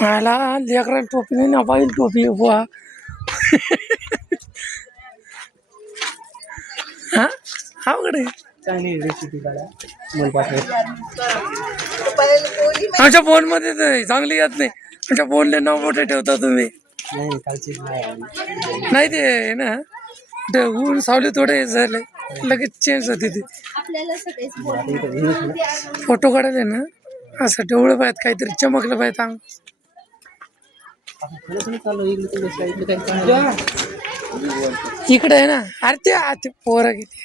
मला लेकरा टोपी नाही ना पाहिजे टोपी बुवा. हा अवघड आहे. आमच्या फोन मध्ये तर चांगली येत नाही. आमच्या फोनले नाव मोठे ठेवता तुम्ही. नाही ते ना ते ऊन सावली थोडे झाले लगेच चेंज होते ते. फोटो काढायला ना असं डोळे पाहिजे काहीतरी चमकलं पाहिजे अंग. इकडे आहे ना अरे ते पोरं किती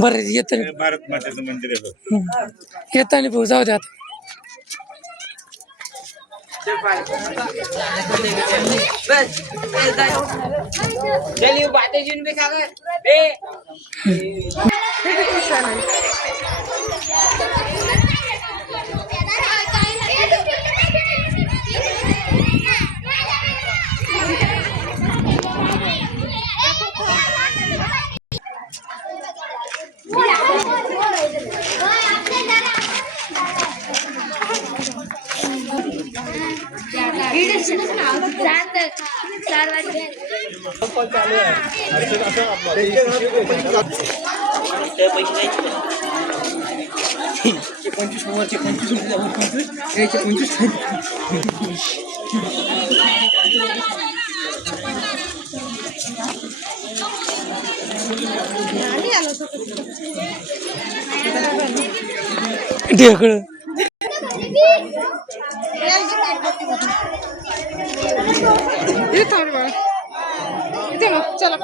बरं येत भारत मातेचं मंदिर आहे येत आणि भाऊ जाऊ द्या आता. ढेकळं चला